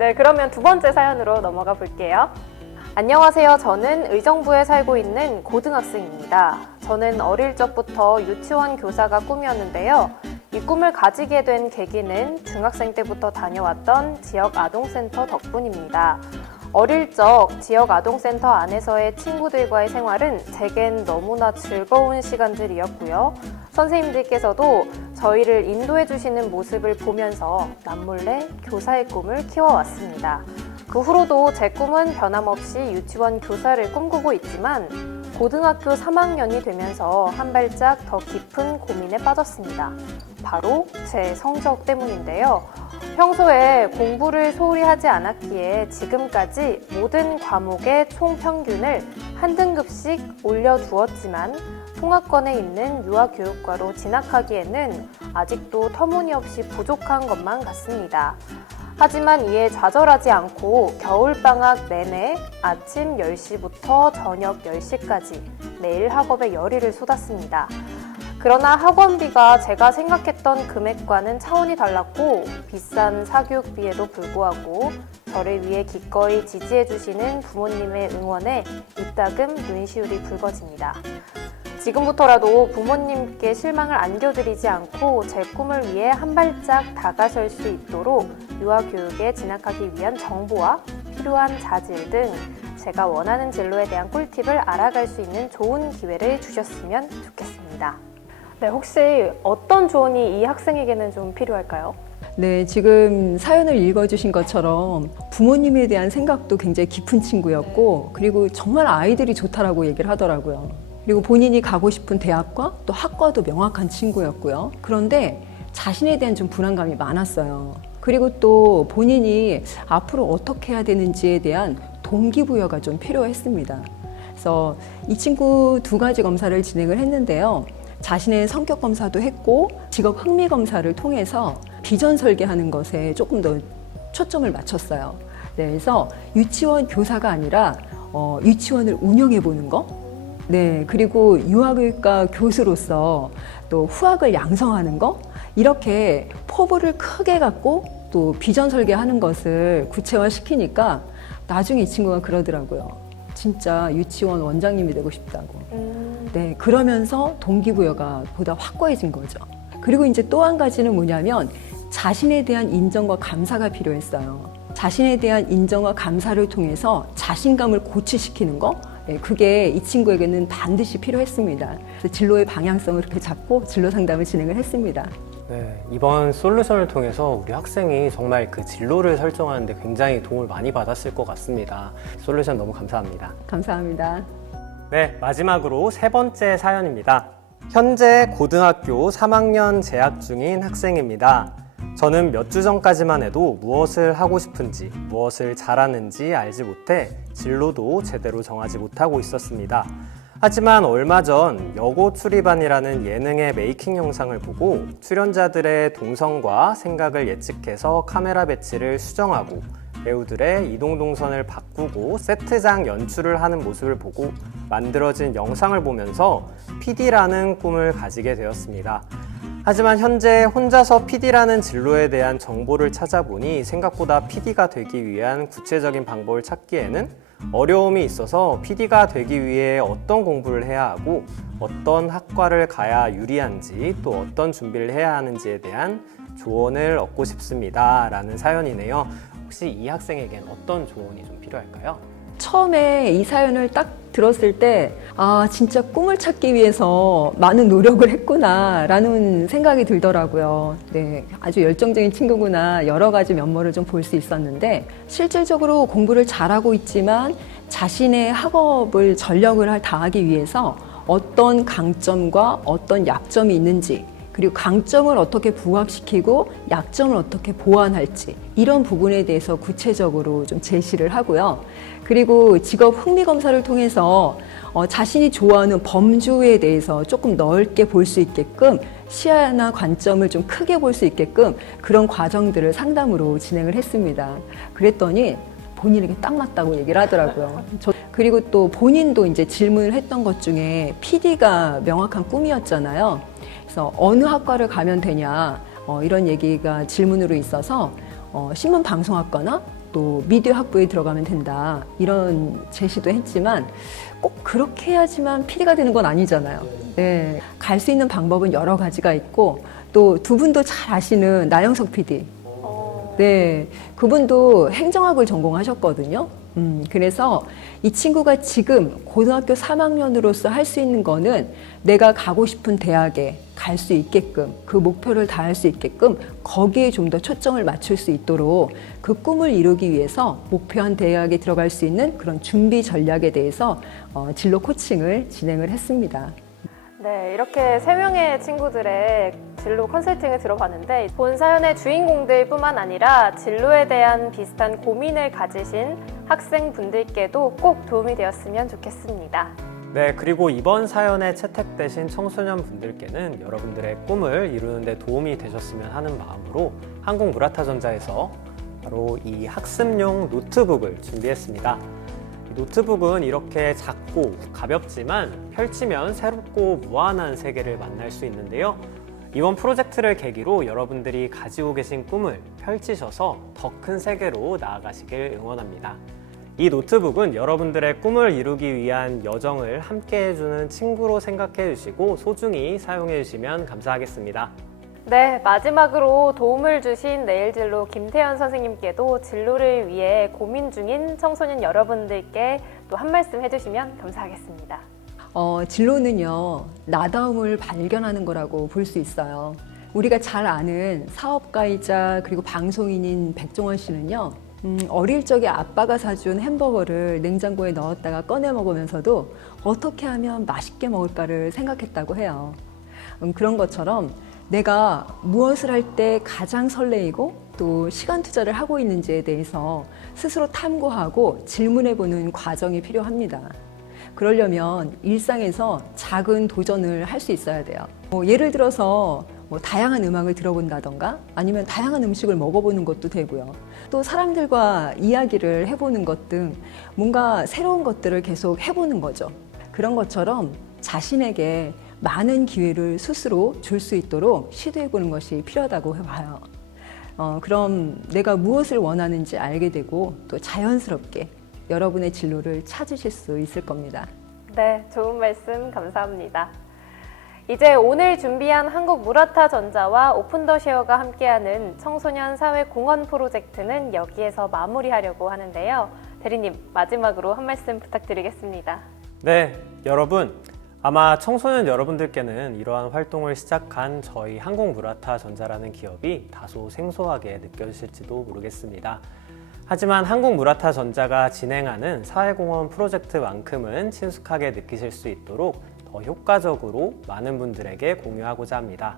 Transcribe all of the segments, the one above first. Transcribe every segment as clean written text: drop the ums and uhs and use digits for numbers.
네, 그러면 두 번째 사연으로 넘어가 볼게요. 안녕하세요. 저는 의정부에 살고 있는 고등학생입니다. 저는 어릴 적부터 유치원 교사가 꿈이었는데요. 이 꿈을 가지게 된 계기는 중학생 때부터 다녀왔던 지역 아동센터 덕분입니다. 어릴 적 지역 아동센터 안에서의 친구들과의 생활은 제겐 너무나 즐거운 시간들이었고요. 선생님들께서도 저희를 인도해 주시는 모습을 보면서 남몰래 교사의 꿈을 키워왔습니다. 그 후로도 제 꿈은 변함없이 유치원 교사를 꿈꾸고 있지만 고등학교 3학년이 되면서 한 발짝 더 깊은 고민에 빠졌습니다. 바로 제 성적 때문인데요. 평소에 공부를 소홀히 하지 않았기에 지금까지 모든 과목의 총 평균을 한 등급씩 올려두었지만 통합권에 있는 유아교육과로 진학하기에는 아직도 터무니없이 부족한 것만 같습니다. 하지만 이에 좌절하지 않고 겨울방학 내내 아침 10시부터 저녁 10시까지 매일 학업에 열의를 쏟았습니다. 그러나 학원비가 제가 생각했던 금액과는 차원이 달랐고 비싼 사교육비에도 불구하고 저를 위해 기꺼이 지지해주시는 부모님의 응원에 이따금 눈시울이 붉어집니다. 지금부터라도 부모님께 실망을 안겨드리지 않고 제 꿈을 위해 한 발짝 다가설 수 있도록 유아교육에 진학하기 위한 정보와 필요한 자질 등 제가 원하는 진로에 대한 꿀팁을 알아갈 수 있는 좋은 기회를 주셨으면 좋겠습니다. 네, 혹시 어떤 조언이 이 학생에게는 좀 필요할까요? 네, 지금 사연을 읽어주신 것처럼 부모님에 대한 생각도 굉장히 깊은 친구였고 그리고 정말 아이들이 좋다라고 얘기를 하더라고요. 그리고 본인이 가고 싶은 대학과 또 학과도 명확한 친구였고요. 그런데 자신에 대한 좀 불안감이 많았어요. 그리고 또 본인이 앞으로 어떻게 해야 되는지에 대한 동기부여가 좀 필요했습니다. 그래서 이 친구 두 가지 검사를 진행을 했는데요. 자신의 성격 검사도 했고 직업 흥미 검사를 통해서 비전 설계하는 것에 조금 더 초점을 맞췄어요. 네, 그래서 유치원 교사가 아니라 유치원을 운영해 보는 거. 네, 그리고 유아교육과 교수로서 또 후학을 양성하는 거. 이렇게 포부를 크게 갖고 또 비전 설계하는 것을 구체화시키니까 나중에 이 친구가 그러더라고요. 진짜 유치원 원장님이 되고 싶다고. 네, 그러면서 동기부여가 보다 확고해진 거죠. 그리고 이제 또 한 가지는 뭐냐면 자신에 대한 인정과 감사가 필요했어요. 자신에 대한 인정과 감사를 통해서 자신감을 고취시키는 거, 네, 그게 이 친구에게는 반드시 필요했습니다. 그래서 진로의 방향성을 이렇게 잡고 진로 상담을 진행을 했습니다. 네, 이번 솔루션을 통해서 우리 학생이 정말 그 진로를 설정하는데 굉장히 도움을 많이 받았을 것 같습니다. 솔루션 너무 감사합니다. 감사합니다. 네, 마지막으로 세 번째 사연입니다. 현재 고등학교 3학년 재학 중인 학생입니다. 저는 몇 주 전까지만 해도 무엇을 하고 싶은지, 무엇을 잘하는지 알지 못해 진로도 제대로 정하지 못하고 있었습니다. 하지만 얼마 전 여고 출입반이라는 예능의 메이킹 영상을 보고 출연자들의 동선과 생각을 예측해서 카메라 배치를 수정하고 배우들의 이동 동선을 바꾸고 세트장 연출을 하는 모습을 보고 만들어진 영상을 보면서 PD라는 꿈을 가지게 되었습니다. 하지만 현재 혼자서 PD라는 진로에 대한 정보를 찾아보니 생각보다 PD가 되기 위한 구체적인 방법을 찾기에는 어려움이 있어서 PD가 되기 위해 어떤 공부를 해야 하고 어떤 학과를 가야 유리한지 또 어떤 준비를 해야 하는지에 대한 조언을 얻고 싶습니다 라는 사연이네요. 혹시 이 학생에겐 어떤 조언이 좀 필요할까요? 처음에 이 사연을 딱 들었을 때 진짜 꿈을 찾기 위해서 많은 노력을 했구나 라는 생각이 들더라고요. 네, 아주 열정적인 친구구나 여러 가지 면모를 좀 볼 수 있었는데 실질적으로 공부를 잘하고 있지만 자신의 학업을 전력을 다하기 위해서 어떤 강점과 어떤 약점이 있는지 그리고 강점을 어떻게 부각시키고 약점을 어떻게 보완할지 이런 부분에 대해서 구체적으로 좀 제시를 하고요. 그리고 직업 흥미 검사를 통해서 자신이 좋아하는 범주에 대해서 조금 넓게 볼 수 있게끔 시야나 관점을 좀 크게 볼 수 있게끔 그런 과정들을 상담으로 진행을 했습니다. 그랬더니 본인에게 딱 맞다고 얘기를 하더라고요. 그리고 또 본인도 이제 질문을 했던 것 중에 PD가 명확한 꿈이었잖아요. 그래서 어느 학과를 가면 되냐 이런 얘기가 질문으로 있어서 신문방송학과나 또 미디어 학부에 들어가면 된다 이런 제시도 했지만 꼭 그렇게 해야지만 PD가 되는 건 아니잖아요. 네, 갈 수 있는 방법은 여러 가지가 있고 또 두 분도 잘 아시는 나영석 PD. 네, 그분도 행정학을 전공하셨거든요. 그래서 이 친구가 지금 고등학교 3학년으로서 할 수 있는 거는 내가 가고 싶은 대학에 갈 수 있게끔 그 목표를 다할 수 있게끔 거기에 좀 더 초점을 맞출 수 있도록 그 꿈을 이루기 위해서 목표한 대학에 들어갈 수 있는 그런 준비 전략에 대해서 진로 코칭을 진행을 했습니다. 네, 이렇게 3명의 친구들의 진로 컨설팅을 들어봤는데 본 사연의 주인공들뿐만 아니라 진로에 대한 비슷한 고민을 가지신 학생분들께도 꼭 도움이 되었으면 좋겠습니다. 네, 그리고 이번 사연에 채택되신 청소년 분들께는 여러분들의 꿈을 이루는 데 도움이 되셨으면 하는 마음으로 한국무라타전자에서 바로 이 학습용 노트북을 준비했습니다. 노트북은 이렇게 작고 가볍지만 펼치면 새롭고 무한한 세계를 만날 수 있는데요. 이번 프로젝트를 계기로 여러분들이 가지고 계신 꿈을 펼치셔서 더 큰 세계로 나아가시길 응원합니다. 이 노트북은 여러분들의 꿈을 이루기 위한 여정을 함께 해주는 친구로 생각해 주시고 소중히 사용해 주시면 감사하겠습니다. 네, 마지막으로 도움을 주신 내일진로 김태현 선생님께도 진로를 위해 고민 중인 청소년 여러분들께 또 한 말씀 해주시면 감사하겠습니다. 진로는요, 나다움을 발견하는 거라고 볼 수 있어요. 우리가 잘 아는 사업가이자 그리고 방송인인 백종원 씨는요, 어릴 적에 아빠가 사준 햄버거를 냉장고에 넣었다가 꺼내 먹으면서도 어떻게 하면 맛있게 먹을까를 생각했다고 해요. 그런 것처럼 내가 무엇을 할 때 가장 설레이고 또 시간 투자를 하고 있는지에 대해서 스스로 탐구하고 질문해보는 과정이 필요합니다. 그러려면 일상에서 작은 도전을 할 수 있어야 돼요. 예를 들어서 다양한 음악을 들어본다던가 아니면 다양한 음식을 먹어보는 것도 되고요. 또 사람들과 이야기를 해보는 것 등 뭔가 새로운 것들을 계속 해보는 거죠. 그런 것처럼 자신에게 많은 기회를 스스로 줄 수 있도록 시도해보는 것이 필요하다고 봐요. 그럼 내가 무엇을 원하는지 알게 되고 또 자연스럽게 여러분의 진로를 찾으실 수 있을 겁니다. 네, 좋은 말씀 감사합니다. 이제 오늘 준비한 한국무라타전자와 오픈더쉐어가 함께하는 청소년 사회공헌 프로젝트는 여기에서 마무리하려고 하는데요. 대리님, 마지막으로 한 말씀 부탁드리겠습니다. 네, 여러분. 아마 청소년 여러분들께는 이러한 활동을 시작한 저희 한국무라타전자라는 기업이 다소 생소하게 느껴지실지도 모르겠습니다. 하지만 한국무라타전자가 진행하는 사회공헌 프로젝트만큼은 친숙하게 느끼실 수 있도록 더 효과적으로 많은 분들에게 공유하고자 합니다.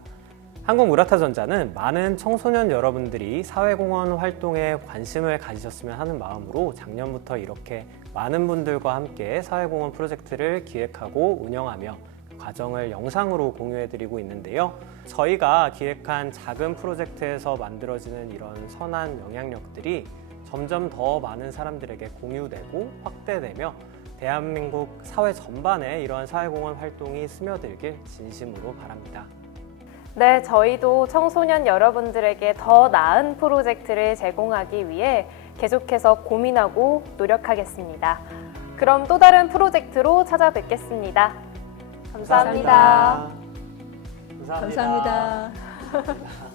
한국무라타전자는 많은 청소년 여러분들이 사회공헌 활동에 관심을 가지셨으면 하는 마음으로 작년부터 이렇게 많은 분들과 함께 사회공헌 프로젝트를 기획하고 운영하며 과정을 영상으로 공유해드리고 있는데요. 저희가 기획한 작은 프로젝트에서 만들어지는 이런 선한 영향력들이 점점 더 많은 사람들에게 공유되고 확대되며 대한민국 사회 전반에 이러한 사회공헌 활동이 스며들길 진심으로 바랍니다. 네, 저희도 청소년 여러분들에게 더 나은 프로젝트를 제공하기 위해 계속해서 고민하고 노력하겠습니다. 그럼 또 다른 프로젝트로 찾아뵙겠습니다. 감사합니다. 감사합니다. 감사합니다.